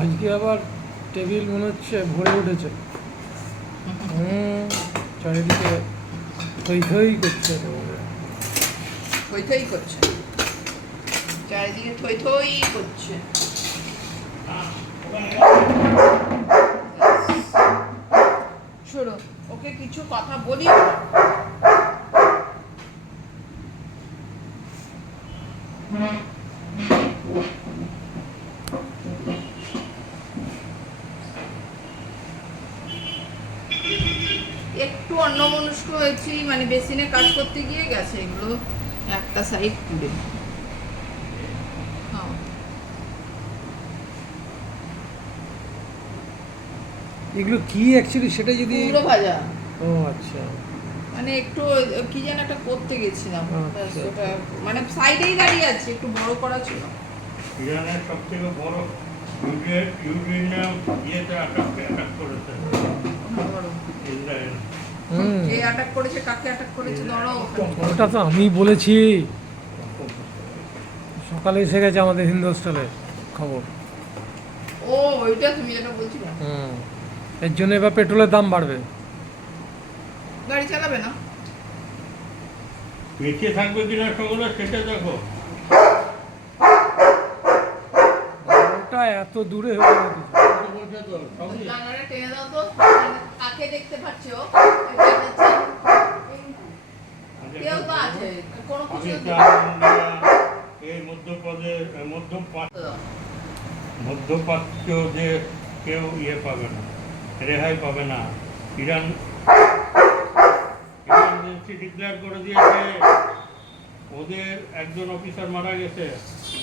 আজকে আবার টেবিল মনে হচ্ছে ভরে উঠেছে। হুম, চারিদিকে থই থই করছে। থই থই করছে। চারিদিকে থই থই করছে। শোনো, ওকে কিছু কথা বলিও না। একটু হয়েছি মানে বেসিনে কাজ করতে গিয়ে গেছে এগুলো একটা সাইড পুড়ে। এগুলো কি অ্যাকচুয়ালি সেটা যদি কুমড়ো ভাজা। ও আচ্ছা। মানে একটু কি যেন একটা করতে গেছিলাম। আচ্ছা। ওটা মানে সাইডেই দাঁড়িয়ে আছে একটু বড় করা ছিল। ইরানের সব থেকে বড় ইউক্রেন ইউক্রেনিয়াম ইয়েতে আটক করেছে। ইসরায়েল। হুম কে অ্যাটাক করেছে কাকে অ্যাটাক করেছে ধরো। ওটা তো আমি বলেছি। সকালে এসে গেছে আমাদের হিন্দুস্তানের খবর। ও ওইটা তুমি যেটা বলছিলে। হুম। এর জন্য এবার পেট্রোলের দাম বাড়বে। গাড়ি চালাবে না? বেঁচে থাকবে কিনা সেগুলো সেটা দেখো। ওটা এত দূরে হয়ে টেনে দাও তো কাকে দেখতে পাচ্ছ কেউ তো আছে কোনো কিছু এই মধ্যপ্রদেশ মধ্যপ্রাচ্য মধ্যপ্রাচ্য যে কেউ ইয়ে পাবে না রেহাই পাবে না ইরান ইমার্জেন্সি ডিক্লেয়ার করে দিয়েছে ওদের একজন অফিসার মারা গেছে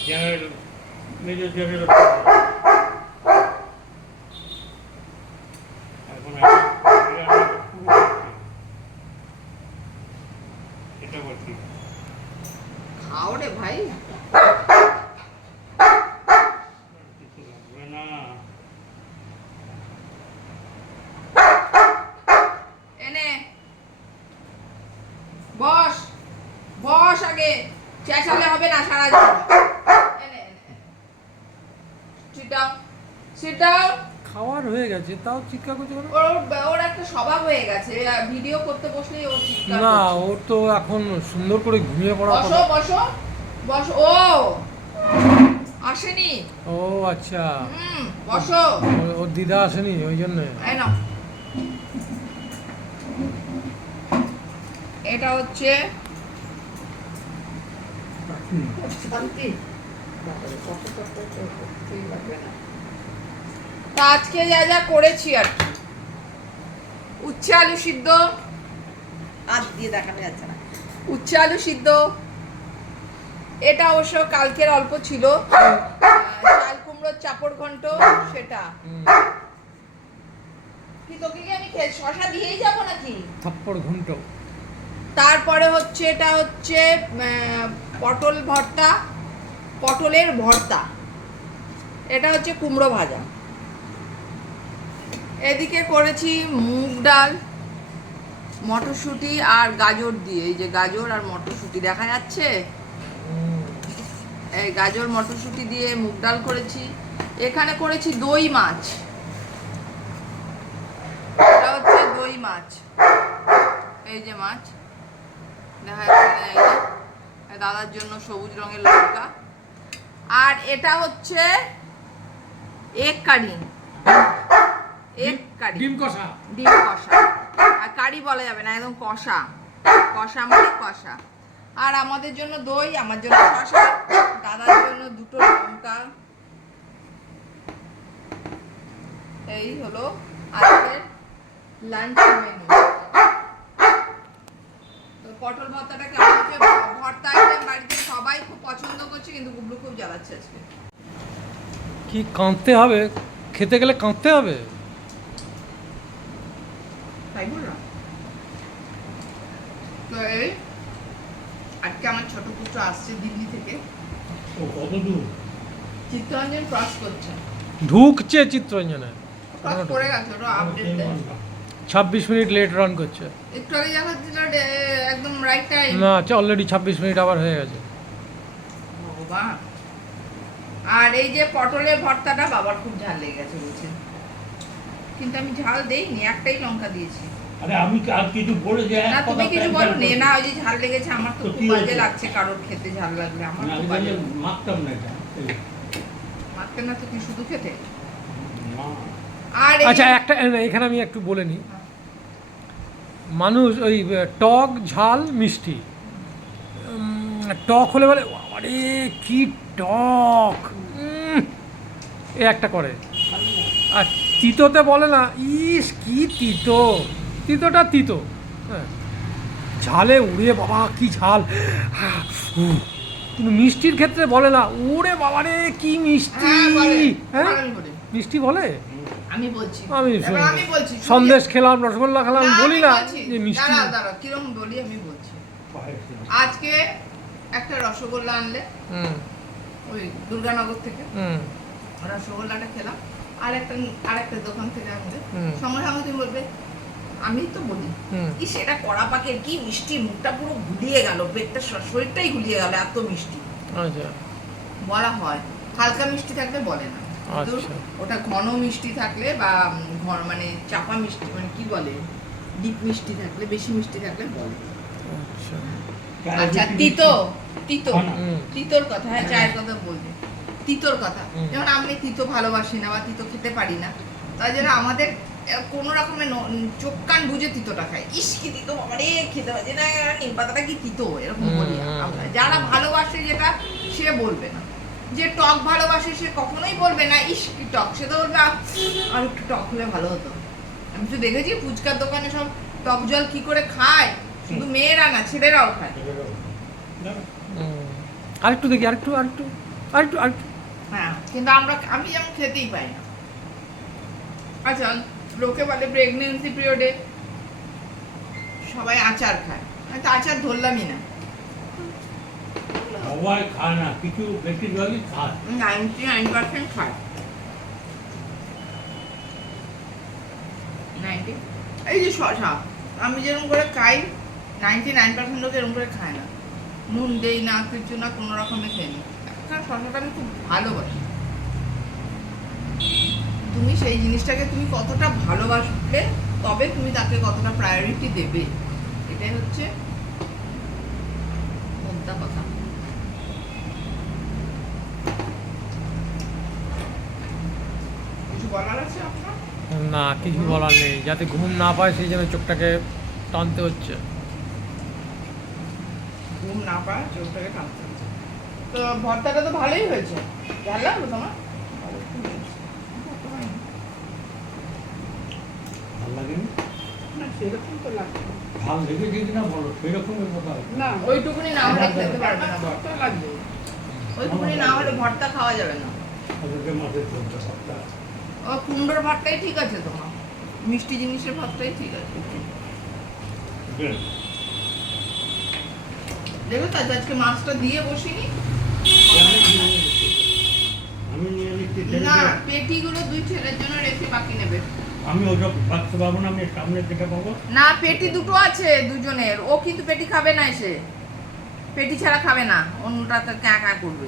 জেনারেল মেজর জেনারেল এখন ইরানের শুরু হচ্ছে। এটা বলছি খাও রে ভাই কিছু লাগবে না এনে বস বস আগে চেঁচালে হবে না সারা জীবন। এনে সিট ডাউন সিট ডাউন খাওয়ার হয়ে গেছে তাও চিৎকার করছে কেন? ওর ওর একটা স্বভাব হয়ে গেছে। ভিডিও করতে বসলেই ও চিৎকার না ও তো এখন সুন্দর করে ঘুমিয়ে পড়া বসো বসো বসো। ও আসেনি। ও আচ্ছা। হুম বসো। ও- দিদা আসেনি ওই জন্যে। এই নাও। এটা হচ্ছে শান্তি তা আজকে যা যা করেছি আর কি। উচ্ছে আলু সিদ্ধ। হাত দিয়ে দেখানো যাচ্ছে না। উচ্ছে আলু সিদ্ধ। এটা অবশ্য কালকের অল্প ছিল। চাল কুমড়োর চাপড় ঘন্ট সেটা। কি তোকে কি আমি শশা দিয়েই যাব নাকি? থাপ্পড় ঘন্ট। তারপরে হচ্ছে এটা হচ্ছে আহ, পটল ভর্তা, পটলের ভর্তা। এটা হচ্ছে কুমড়ো ভাজা। এদিকে করেছি মুগ ডাল, মটরশুঁটি আর গাজর দিয়ে। এই যে গাজর আর মটরশুঁটি দেখা যাচ্ছে? এই গাজর, মটরশুঁটি দিয়ে মুগ ডাল করেছি। এখানে করেছি দই মাছ। এটা হচ্ছে দই মাছ। এই যে মাছ, দেখা যাচ্ছে দাদার জন্য সবুজ রঙের লঙ্কা। আর এটা হচ্ছে এক কারি। এক কারি। ডিম কষা। ডিম কষা। আর কারি বলা যাবে না একদম কষা। কষা মানে কষা। আর আমাদের জন্য দই আমার জন্য শশা দাদার জন্য দুটো লঙ্কা। এই হলো আজকের লাঞ্চ মেনু পটল ভর্তাটা কেমন ভর্তা সবাই খুব পছন্দ করছে কিন্তু গুবলু খুব জ্বালাচ্ছে আজকে। কি কাঁদতে হবে? খেতে গেলে কাঁদতে হবে? তাই বললাম। তো এই আজকে আমার ছোট পুত্র আসছে দিল্লি থেকে। ও কত দূর? চিত্তরঞ্জন ক্রস করছে। ঢুকছে চিত্রঞ্জনে ক্রস করে গেছে ওটা আপডেট দেয়। ছাব্বিশ মিনিট লেট রান করছে। একটু আগে দেখাচ্ছিল ডে- একদম রাইট টাইম না অলরেডি ছাব্বিশ মিনিট আবার হয়ে গেছে। ভগবান আর এই যে পটলের ভর্তাটা বাবার খুব ঝাল লেগে গেছে বলছে। কিন্তু আমি ঝাল দেইনি একটাই লঙ্কা দিয়েছি। আরে আমি আর কিছু বলে যে না তুমি কিছু বলো নে না ওই যে ঝাল লেগেছে আমার তো খুব বাজে লাগছে কারোর খেতে ঝাল লাগলে আমার খুব বাজে মাখতাম না এটা মাখতে না তো কি শুধু খেতে? আর আচ্ছা একটা এখানে আমি একটু বলে নিই। মানুষ ওই টক ঝাল মিষ্টি। উম, টক হলে বলে আরে কি টক। এ একটা করে। আর তিতোতে বলে না ইস কি তিতো। তিতোটা তিতো। হ্যাঁ। ঝালে উড়ে বাবা কি ঝাল। আহ, কিন্তু মিষ্টির ক্ষেত্রে বলে না ওরে বাবা রে কি মিষ্টি। হ্যাঁ, হ্যাঁ। মিষ্টি বলে? আমি বলছি। আমি বলছি সন্দেশ খেলাম রসগোল্লা খেলাম বলি না। যে মিষ্টি দাঁড়াও, দাঁড়াও, কিরম বলি আমি বলছি। আজকে একটা রসগোল্লা আনলে। ওই দুর্গানগর থেকে। রসগোল্লাটা খেলাম। আর একটা আর একটা দোকান থেকে আনলে। সঙ্গে সঙ্গে তুমি বলবে আমি তো বলি কি সেটা কড়া পাকের কি মিষ্টি মুখটা পুরো গুলিয়ে গেল পেটটা শরীরটাই গুলিয়ে গেল এত মিষ্টি। আচ্ছা। বলা হয় হালকা মিষ্টি থাকলে বলে না। আচ্ছা। ওটা ঘন মিষ্টি থাকলে বা ঘন মানে চাপা মিষ্টি মানে কি বলে ডিপ মিষ্টি থাকলে বেশি মিষ্টি থাকলে বলে। আচ্ছা। আচ্ছা তিতো তিতো হয়? হুম। তিতোর কথা হ্যাঁ চায়ের কথা বলবে। তিতোর কথা। যেমন আমি তিতো ভালোবাসি না বা তিতো খেতে পারি না তাই জন্য আমাদের কোনো রকমের চোখ কান বুঝে তিতোটা ইস কি তিতো বাবারে খেতে পারছি না নিম পাতাটা কি তিতো এরকম বলি আমরা। যারা ভালোবাসে যেটা সে বলবে না। যে টক ভালোবাসে সে কখনোই বলবে না ইস কি টক সে তো বলবে আর একটু টক হলে ভালো হতো। আমি তো দেখেছি ফুচকার দোকানে সব টক জল কি করে খায় শুধু মেয়েরা না ছেলেরাও খায়। আরেকটু দেখি আরেকটু আরেকটু আরেকটু আরেকটু। হ্যাঁ কিন্তু আমরা আমি যেমন খেতেই পাই না। আচ্ছা লোকে বলে প্রেগনেন্সি পিরিয়ডে সবাই আচার খায়। তো আচার ধরলামই না। সবাই খায় না কিছু বেশিরভাগই খায়। নাইনটি নাইন পার্সেন্ট খায়। নাইনটি? এই যে শশা আমি যেরকম করে খাই নাইনটি নাইন পার্সেন্ট লোক এরকম করে খায় না। নুন দেই না, কিছু না, কোনো রকমে খেয়ে নিই কারণ শশাটা আমি খুব ভালোবাসি। তুমি সেই জিনিসটাকে তুমি কতটা ভালোবাসবে, তবে তুমি তাকে কতটা প্রায়োরিটি দেবে। এটাই হচ্ছে মোদ্দা কথা। না, কিছু বলার নেই। যাতে ঘুম না পায়, সেই জন্য চোখটাকে টানতে হচ্ছে। ঘুম না পায় চোখটাকে টানতে। তো ভর্তাটা তো ভালোই হয়েছে। ভালো লাগল তোমার? ভালো লাগে না? না সেরকম তো লাগবে ভালো লেগেছে কিনা বলো? সেরকমের কথা না ওইটুকুনি না হলে খেতে পারবে না। ভর্তা লাগবে। ওইটুকুনি না হলে ভর্তা খাওয়া যাবে না। ওদেরকে মাছের ও কুমড়োর ভর্তাই ঠিক আছে তোমার। মিষ্টি জিনিসের ভর্তাই ঠিক আছে। দেখো তো আজকে মাছটা দিয়ে বসিনি। না পেটিগুলো দুই ছেলের জন্য রেখে বাকি নেবে। আমি না আমি সামনে থেকে পাবো। না পেটি দুটো আছে দুজনের। ও কিন্তু পেটি খাবে না এসে। পেটি ছাড়া খাবে না। অন্যটা তো ক্যাঁ ক্যাঁ করবে।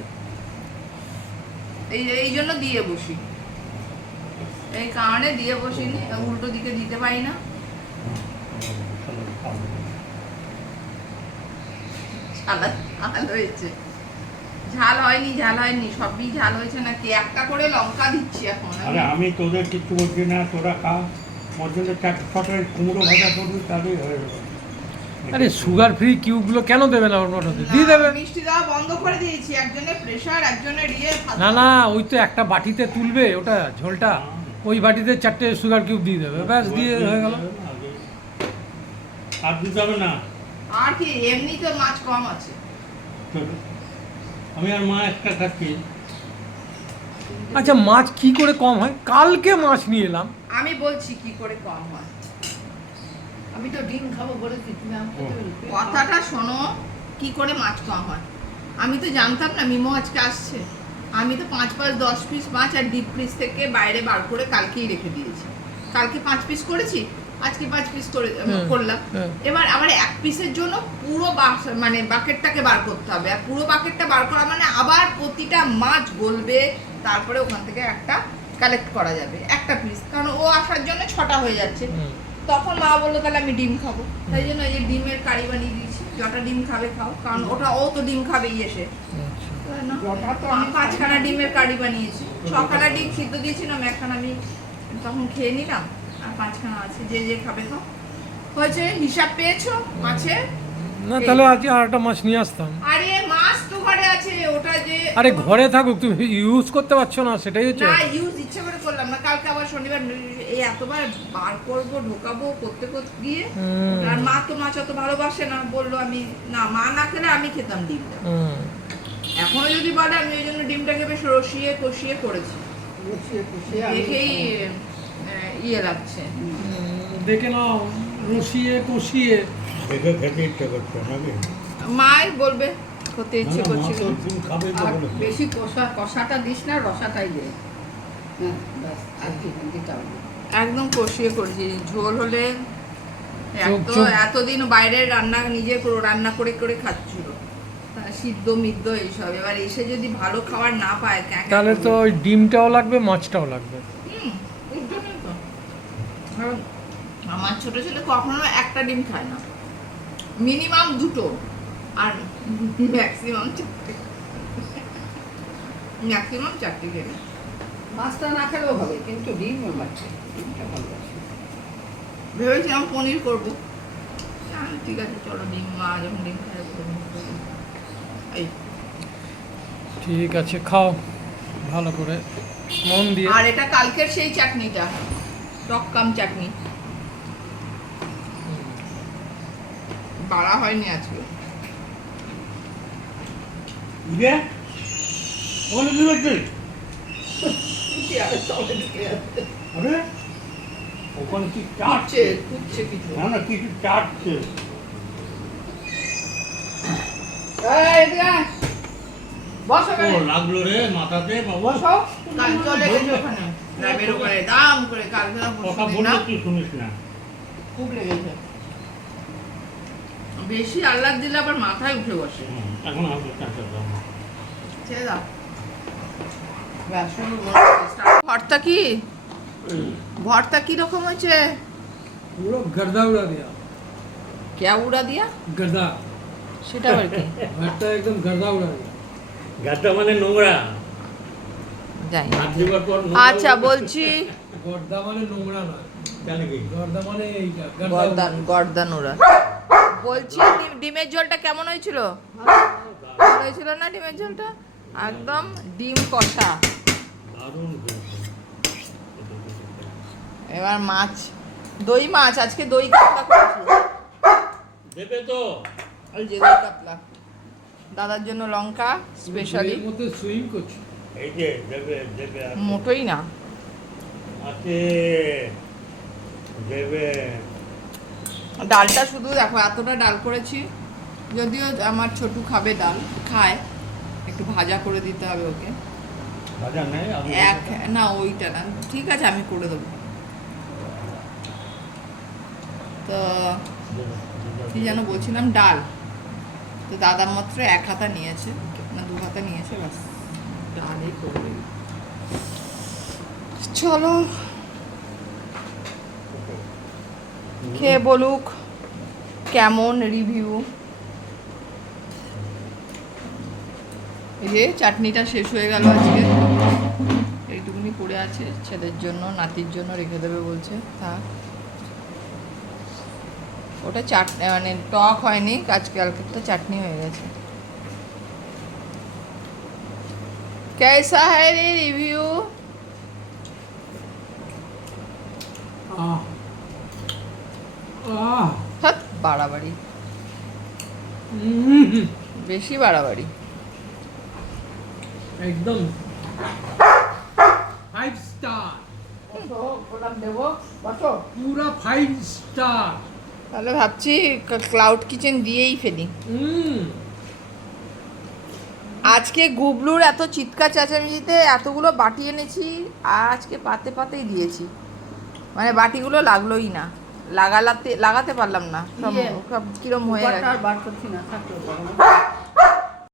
এই এই জন্য দিয়ে বসি। এই কারণে দিয়ে বসিনি উল্টো দিকে দিতে পারি না। ঝাল ঝাল হয়েছে। ঝাল হয়নি ঝাল হয়নি সবই ঝাল হয়েছে নাকি? একটা করে লঙ্কা দিচ্ছি এখন। আমি। আরে আমি তোদের কিছু বলছি না তোরা খা। ওর জন্য চারটে ছটা কুমড়ো ভাজা করবি হয়ে যাবে। আরে সুগার ফ্রি কিউবগুলো কেন দেবে না ওর মধ্যে দিয়ে দেবে। মিষ্টি দেওয়া বন্ধ করে দিয়েছি একজনের প্রেশার একজনের ইয়ে না না ওই তো একটা বাটিতে তুলবে ওটা ঝোলটা ওই বাটিতে চারটে সুগার কিউব দিয়ে দেবে। ব্যাস দিয়ে হয়ে গেল। আর দিতে হবে না? আর কি এমনি তো মাছ কম আছে। আমি আর মা একটা খাচ্ছি আচ্ছা মাছ কি করে কম হয়? কালকে মাছ নিয়ে এলাম। আমি বলছি কি করে কম হয়। আমি তো ডিম খাব বলেছি তুমি আমাকে কথাটা শোনো কি করে মাছ কম হয়। আমি তো জানতাম না মিমো আজকে আসছে। আমি তো পাঁচ পাঁচ দশ পিস মাছ আর ডিপ পিস থেকে বাইরে বার করে কালকেই রেখে দিয়েছি। কালকে পাঁচ পিস করেছি আজকে পাঁচ পিস করে করলাম। এবার আবার এক পিসের জন্য পুরো মানে বাকেটটাকে বার করতে হবে। আর পুরো বাকেটটা বার করা মানে আবার প্রতিটা মাছ গলবে তারপরে ওখান থেকে একটা কালেক্ট করা যাবে একটা পিস কারণ ও আসার জন্য ছটা হয়ে যাচ্ছে। তখন মা বলল তাহলে আমি ডিম খাব। তাই জন্য এই যে ডিমের কারি বানিয়ে দিয়েছি যটা ডিম খাবে খাও। কারণ ওটা ও তো ডিম খাবেই এসে। আচ্ছা। না? যটা তো আমি পাঁচখানা ডিমের কারি বানিয়েছি। ছখানা ডিম সিদ্ধ দিয়েছিলাম একখানা আমি তখন খেয়ে নিলাম। আর পাঁচখানা আছে যে যে খাবে খাও হয়েছে হিসাব পেয়েছ মাছের না তাহলে আজকে আর একটা মাছ নিয়ে আসতাম। আরে মাছ তো ঘরে আছে ওটা যে আরে ঘরে থাকুক তুমি ইউজ করতে পারছ না সেটাই হচ্ছে। না ইউজ ইচ্ছে করে করলাম না কালকে আবার শনিবার এই এতবার বার করব ঢোকাবো করতে করতে গিয়ে আর মা তো মাছ অত ভালোবাসে না বলল আমি না মা না খেলে আমি খেতাম ডিমটা। এখনও যদি বলে আমি ওই জন্য ডিমটাকে বেশ রসিয়ে কষিয়ে করেছি। দেখেই ইয়ে লাগছে। দেখে নাও রসিয়ে কষিয়ে। দেখে খেতে ইচ্ছে করছে নাকি? মাই বলবে করতে ইচ্ছে করছে। বেশি কষা কষাটা দিস না রসাটাই দে। হ্যাঁ একদম কষিয়ে করেছি ঝোল হলে এত এতদিন বাইরের রান্না নিজে করে- রান্না করে করে খাচ্ছিল। সিদ্ধ মিদ্ধ এইসব এবার এসে যদি ভালো খাবার না পায় তাহলে তো ওই ডিমটাও লাগবে মাছটাও লাগবে হুম, ওর জন্যই তো। কারণ আমার ছোট ছেলে কখনো একটা ডিম খায় না। মিনিমাম দুটো আর ম্যাক্সিমাম চারটে। ম্যাক্সিমাম চারটে খেলে মাছটা না খেলেও হবে কিন্তু ডিম বাচ্চা ডিমটা ভেবেছিলাম পনির করব। ঠিক আছে চলো ডিম মা যখন ডিম খায় এই। ঠিক আছে খাও। ভালো করে। মন দিয়ে। আর এটা কালকের সেই চাটনিটা। টক্কাম চাটনি। বাড়া হয়নি আজকে? ওখানে কি চাটছে কিছু। না না কিছু চাটছে। লাগল রে মাথাতে বাবা। কাল চলে গেছে ওখানে। ল্যাবের ওখানে দাম করে কালকে কথা বললে তুই শুনিস না? খুব লেগেছে বেশি আল্লাহ দিলে আবার মাথায় উঠে বসে। এখন আসবে চারটে দাম ছেড়ে দাও। ব্যাস, শুরু করো। ভর্তা কি? ভর্তা কি রকম হয়েছে? পুরো গর্দা উড়া দিয়া। ক্যা উড়া দিয়া? গর্দা সেটা কি? ভাতটা একদম গর্দা উড়া দিয়া। গাছটা মানে নোংরা। যাই আচ্ছা বলছি। গর্দা মানে নোংরা নয়। মানে এইটা গর্দা গর্দান গর্দান ওরা বলছি ডিম- ডিমের ঝোলটা কেমন হয়েছিল? ভালো হয়েছিল না ডিমের ঝোলটা? একদম ডিম কষা। এবার মাছ। দই মাছ আজকে দই কাতলা করেছি দেবে তো। ওই যে দই কাতলা। দাদার জন্য লঙ্কা স্পেশালি মধ্যে সুইং করছ। এই যে দেবে দেবে মোটোই না। আছে দেবে। ডালটা শুধু দেখো এতটা ডাল করেছি যদিও আমার ছোটু খাবে ডাল খায়। একটু ভাজা করে দিতে হবে ওকে। ভাজা নেই এক না ওইটা না। ঠিক আছে আমি করে দেবো। তো। কি যেন বলছিলাম ডাল। তো দাদা মাত্র এক হাতা নিয়েছে না দু হাতা নিয়েছে বাস। ডালই করবে চলো। খেয়ে বলুক, কেমন রিভিউ এই চাটনিটা শেষ হয়ে গেল আজকে। এইটুকুনি পড়ে আছে ছেলের জন্য, নাতির জন্য, রেখে দেবে বলছে, থাক। ওটা চাট মানে টক হয়নি আজকে কালকেরটা চাটনি হয়ে গেছে। कैसा है रे रिव्यू আহ আহ হাত বাড়াবাড়ি উম, বেশি বাড়াবাড়ি একদম ফাইভ স্টার বসো গোলাপ দেবো বসো পুরা ফাইভ স্টার তাহলে ভাবছি ক্লাউড কিচেন দিয়েই ফেলি হুম আজকে গুবলুর এত চিৎকার চেঁচামেচিতে এতগুলো বাটি এনেছি আর আজকে পাতে পাতেই দিয়েছি। মানে বাটিগুলো লাগলোই না। লাগালাতে লাগাতে পারলাম না। সব ইয়ে। সব কিরম হয়ে গেছে।